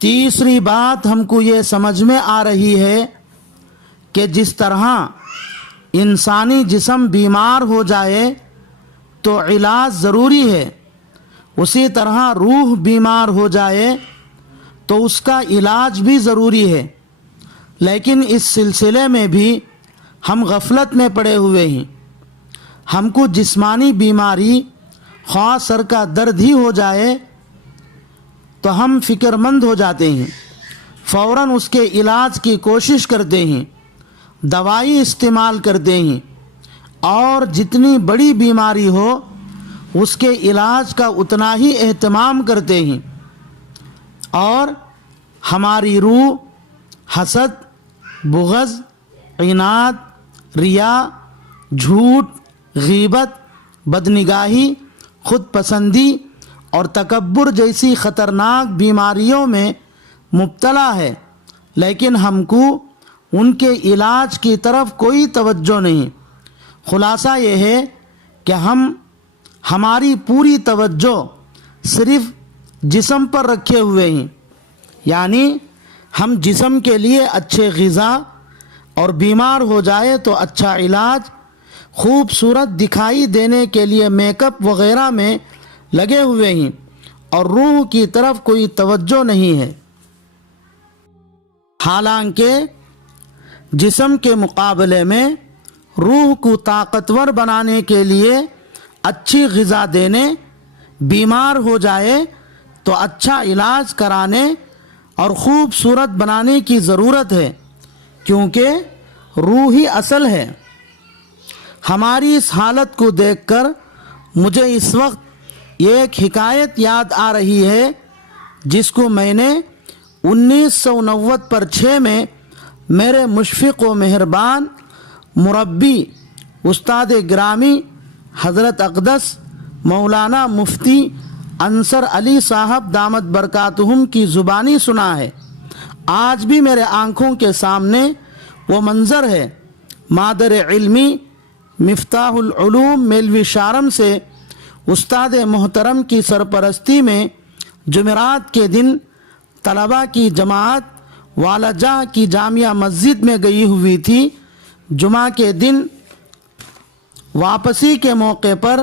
تیسری بات ہم کو یہ سمجھ میں آ رہی ہے کہ جس طرح انسانی جسم بیمار ہو جائے تو علاج ضروری ہے، اسی طرح روح بیمار ہو جائے تو اس کا علاج بھی ضروری ہے۔ لیکن اس سلسلے میں بھی ہم غفلت میں پڑے ہوئے ہیں۔ ہم کو جسمانی بیماری خواہ سر کا درد ہی ہو جائے تو ہم فکر مند ہو جاتے ہیں، فوراً اس کے علاج کی کوشش کرتے ہیں، دوائی استعمال کرتے ہیں، اور جتنی بڑی بیماری ہو اس کے علاج کا اتنا ہی اہتمام کرتے ہیں، اور ہماری روح حسد، بغض، عناد، ریا، جھوٹ، غیبت، بدنگاہی، خود پسندی اور تکبر جیسی خطرناک بیماریوں میں مبتلا ہے، لیکن ہم کو ان کے علاج کی طرف کوئی توجہ نہیں۔ خلاصہ یہ ہے کہ ہماری پوری توجہ صرف جسم پر رکھے ہوئے ہیں، یعنی ہم جسم کے لیے اچھے غذا اور بیمار ہو جائے تو اچھا علاج، خوبصورت دکھائی دینے کے لیے میک اپ وغیرہ میں لگے ہوئے ہیں، اور روح کی طرف کوئی توجہ نہیں ہے۔ حالانکہ جسم کے مقابلے میں روح کو طاقتور بنانے کے لیے اچھی غذا دینے، بیمار ہو جائے تو اچھا علاج کرانے اور خوبصورت بنانے کی ضرورت ہے، کیونکہ روح ہی اصل ہے۔ ہماری اس حالت کو دیکھ کر مجھے اس وقت ایک حکایت یاد آ رہی ہے جس کو میں نے 1990 میں میرے مشفق و مہربان مربی استاد گرامی حضرت اقدس مولانا مفتی انصر علی صاحب دامت برکاتہم کی زبانی سنا ہے۔ آج بھی میرے آنکھوں کے سامنے وہ منظر ہے۔ مادر علمی مفتاح العلوم میلوی شارم سے استاد محترم کی سرپرستی میں جمعرات کے دن طلباء کی جماعت والجہ کی جامعہ مسجد میں گئی ہوئی تھی۔ جمعہ کے دن واپسی کے موقع پر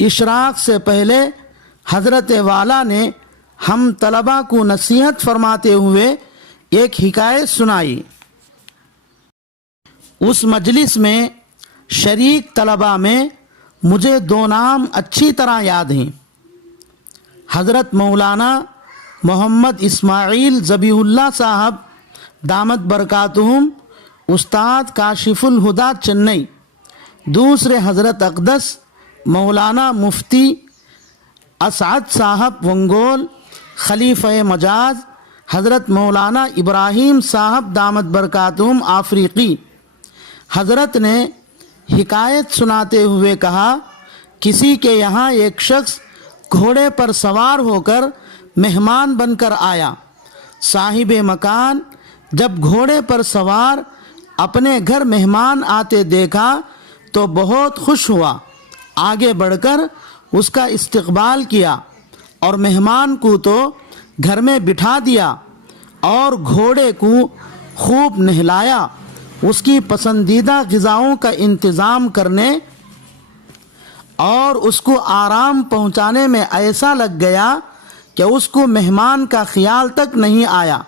اشراق سے پہلے حضرت والا نے ہم طلباء کو نصیحت فرماتے ہوئے ایک حکایت سنائی۔ اس مجلس میں شریک طلباء میں مجھے 2 نام اچھی طرح یاد ہیں۔ حضرت مولانا محمد اسماعیل ذبیح اللہ صاحب دامت برکاتہم، استاد کاشف الہدیٰ چنئی۔ دوسرے حضرت اقدس مولانا مفتی اسعد صاحب ونگول، خلیفہ مجاز حضرت مولانا ابراہیم صاحب دامت برکاتہم افریقی۔ حضرت نے حکایت سناتے ہوئے کہا، کسی کے یہاں ایک شخص گھوڑے پر سوار ہو کر مہمان بن کر آیا۔ صاحب مکان جب گھوڑے پر سوار اپنے گھر مہمان آتے دیکھا تو بہت خوش ہوا، آگے بڑھ کر اس کا استقبال کیا اور مہمان کو تو گھر میں بٹھا دیا اور گھوڑے کو خوب نہلایا۔ اس کی پسندیدہ غذاؤں کا انتظام کرنے اور اس کو آرام پہنچانے میں ایسا لگ گیا کہ اس کو مہمان کا خیال تک نہیں آیا۔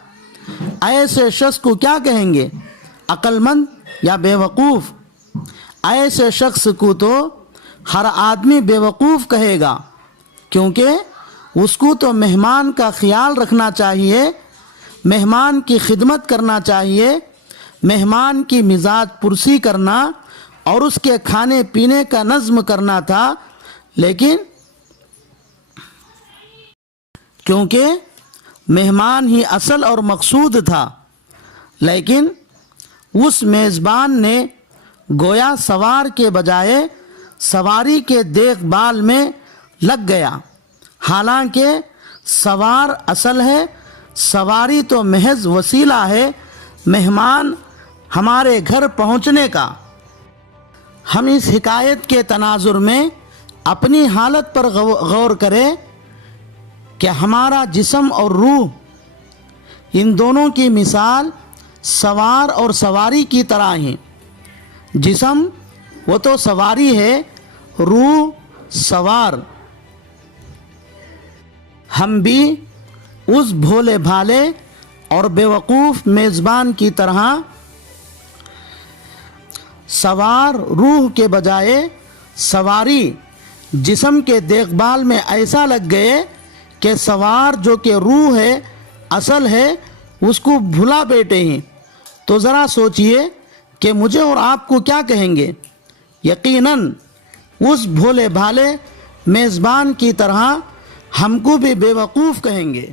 ایسے شخص کو کیا کہیں گے، عقل مند یا بے وقوف؟ ایسے شخص کو تو ہر آدمی بے وقوف کہے گا، کیونکہ اس کو تو مہمان کا خیال رکھنا چاہیے، مہمان کی خدمت کرنا چاہیے، مہمان کی مزاج پرسی کرنا اور اس کے کھانے پینے کا نظم کرنا تھا، لیکن کیونکہ مہمان ہی اصل اور مقصود تھا، لیکن اس میزبان نے گویا سوار کے بجائے سواری کے دیکھ بھال میں لگ گیا۔ حالانکہ سوار اصل ہے، سواری تو محض وسیلہ ہے مہمان ہمارے گھر پہنچنے کا۔ ہم اس حکایت کے تناظر میں اپنی حالت پر غور کریں کہ ہمارا جسم اور روح ان دونوں کی مثال سوار اور سواری کی طرح ہیں۔ جسم وہ تو سواری ہے، روح سوار۔ ہم بھی اس بھولے بھالے اور بیوقوف میزبان کی طرح سوار روح کے بجائے سواری جسم کے دیکھ بھال میں ایسا لگ گئے کہ سوار جو کہ روح ہے، اصل ہے، اس کو بھلا بیٹھے ہیں۔ تو ذرا سوچئے کہ مجھے اور آپ کو کیا کہیں گے؟ یقیناً اس بھولے بھالے میزبان کی طرح ہم کو بھی بے وقوف کہیں گے۔